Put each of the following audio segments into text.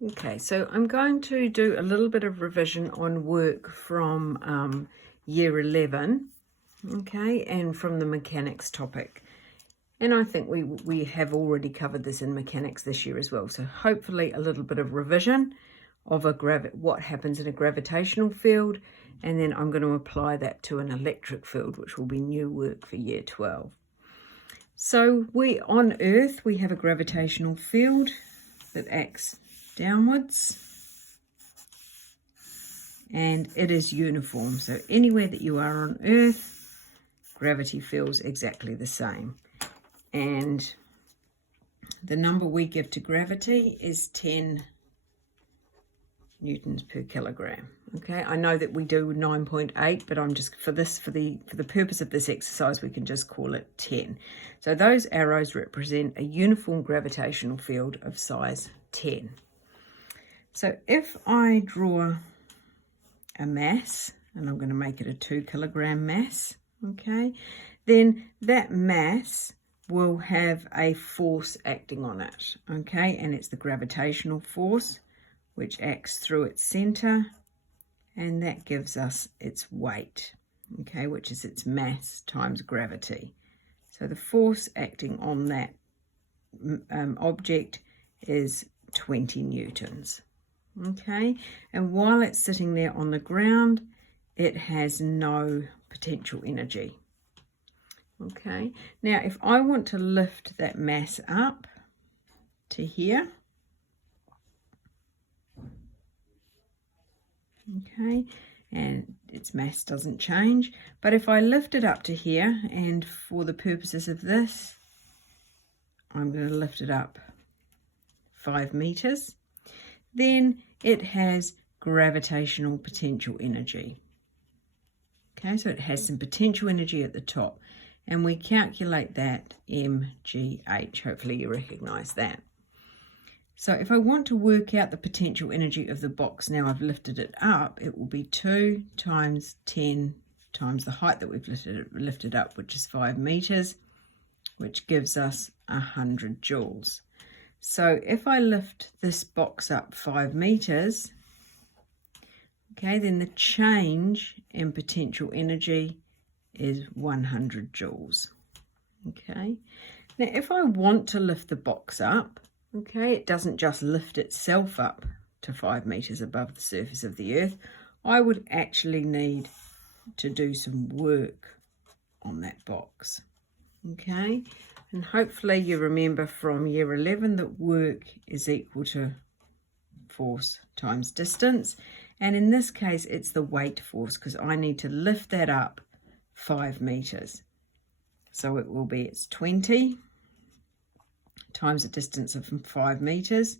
Okay, so I'm going to do a little bit of revision on work from year 11, okay, and from the mechanics topic. And I think we have already covered this in mechanics this year as well. So hopefully a little bit of revision of what happens in a gravitational field, and then I'm going to apply that to an electric field, which will be new work for year 12. So on Earth, we have a gravitational field that acts downwards, and it is uniform. So anywhere that you are on Earth, gravity feels exactly the same. And the number we give to gravity is 10 newtons per kilogram. Okay, I know that we do 9.8, but I'm just for the purpose of this exercise, we can just call it 10. So those arrows represent a uniform gravitational field of size 10. So if I draw a mass, and I'm going to make it a 2 kilogram mass, okay, then that mass will have a force acting on it, okay, and it's the gravitational force which acts through its center, and that gives us its weight, okay, which is its mass times gravity. So the force acting on that object is 20 newtons. Okay, and while it's sitting there on the ground, it has no potential energy. Okay, now if I want to lift that mass up to here, okay, and its mass doesn't change, but if I lift it up to here, and for the purposes of this, I'm going to lift it up 5 meters, then it has gravitational potential energy. Okay, so it has some potential energy at the top, and we calculate that mgh. Hopefully you recognize that. So if I want to work out the potential energy of the box, now I've lifted it up, it will be 2 times 10 times the height that we've lifted up, which is 5 meters, which gives us 100 joules. So if I lift this box up 5 meters, okay, then the change in potential energy is 100 joules. Okay, now if I want to lift the box up, okay, it doesn't just lift itself up to 5 meters above the surface of the Earth. I would actually need to do some work on that box. Okay, and hopefully you remember from year 11 that work is equal to force times distance, and in this case it's the weight force, because I need to lift that up 5 meters. So it will be, it's 20 times a distance of 5 meters.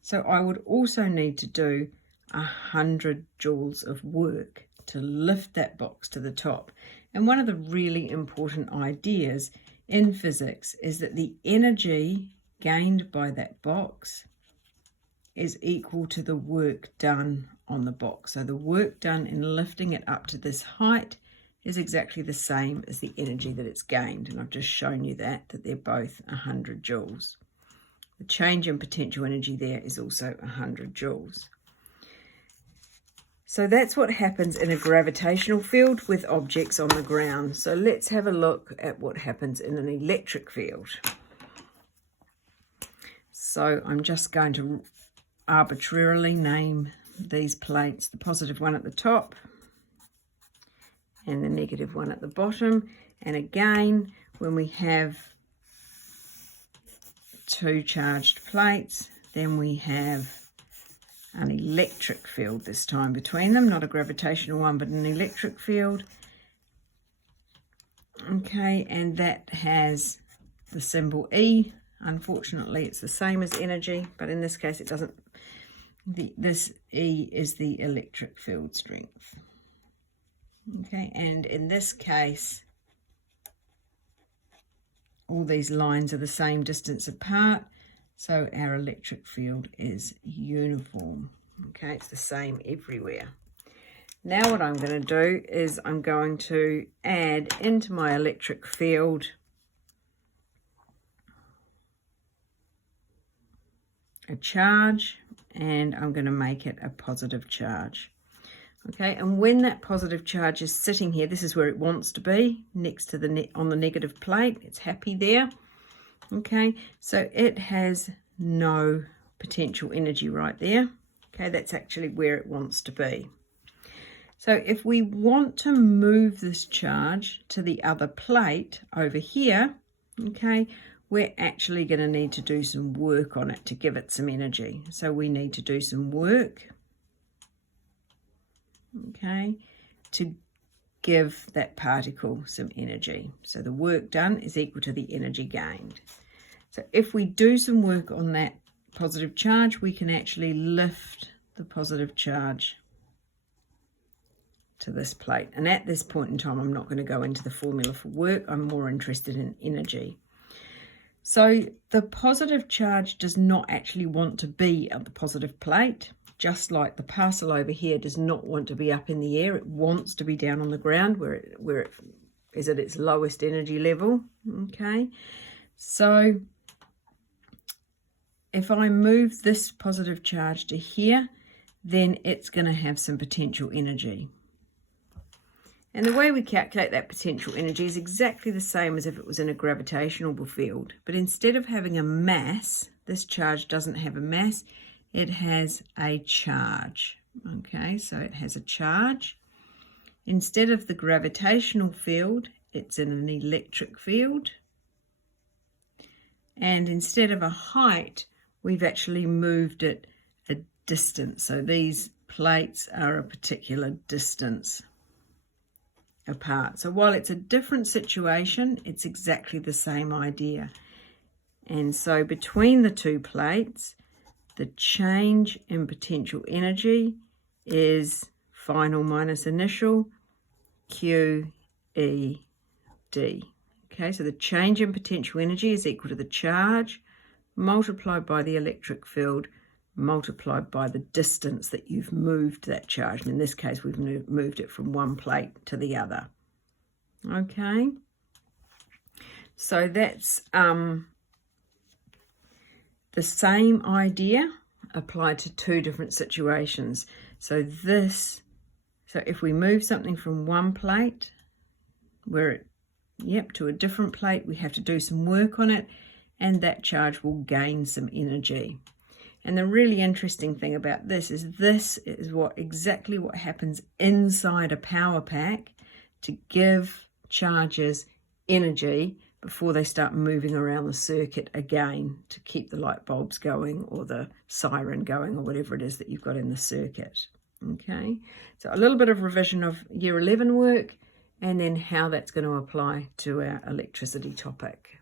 So I would also need to do 100 joules of work to lift that box to the top. And one of the really important ideas in physics is that the energy gained by that box is equal to the work done on the box. So the work done in lifting it up to this height is exactly the same as the energy that it's gained. And I've just shown you that they're both 100 joules. The change in potential energy there is also 100 joules. So that's what happens in a gravitational field with objects on the ground. So let's have a look at what happens in an electric field. So I'm just going to arbitrarily name these plates, the positive one at the top and the negative one at the bottom. And again, when we have two charged plates, then we have an electric field this time between them, not a gravitational one, but an electric field. Okay, and that has the symbol E. Unfortunately, it's the same as energy, but in this case it doesn't. This E is the electric field strength. Okay, and in this case, all these lines are the same distance apart, so our electric field is uniform. Okay, it's the same everywhere. Now what I'm going to do is I'm going to add into my electric field a charge and I'm going to make it a positive charge. Okay, and when that positive charge is sitting here, this is where it wants to be, next to the on the negative plate. It's happy there. Okay, so it has no potential energy right there. Okay, that's actually where it wants to be. So if we want to move this charge to the other plate over here, okay, we're actually going to need to do some work on it to give it some energy. So we need to do some work, okay, to give that particle some energy. So the work done is equal to the energy gained. So if we do some work on that positive charge, we can actually lift the positive charge to this plate. And at this point in time, I'm not going to go into the formula for work. I'm more interested in energy. So the positive charge does not actually want to be at the positive plate, just like the parcel over here does not want to be up in the air. It wants to be down on the ground where it is at its lowest energy level. Okay, so if I move this positive charge to here, then it's going to have some potential energy. And the way we calculate that potential energy is exactly the same as if it was in a gravitational field. But instead of having a mass, this charge doesn't have a mass, it has a charge. Okay, so it has a charge. Instead of the gravitational field, it's in an electric field. And instead of a height, we've actually moved it a distance. So these plates are a particular distance apart. So while it's a different situation, it's exactly the same idea. And so between the two plates, the change in potential energy is final minus initial, Q, E, D. Okay, so the change in potential energy is equal to the charge multiplied by the electric field multiplied by the distance that you've moved that charge. And in this case, we've moved it from one plate to the other. Okay, so that's the same idea applied to two different situations. So if we move something from one plate to a different plate, we have to do some work on it, and that charge will gain some energy. And the really interesting thing about this is exactly what happens inside a power pack to give charges energy before they start moving around the circuit again to keep the light bulbs going or the siren going or whatever it is that you've got in the circuit. Okay, so a little bit of revision of year 11 work and then how that's going to apply to our electricity topic.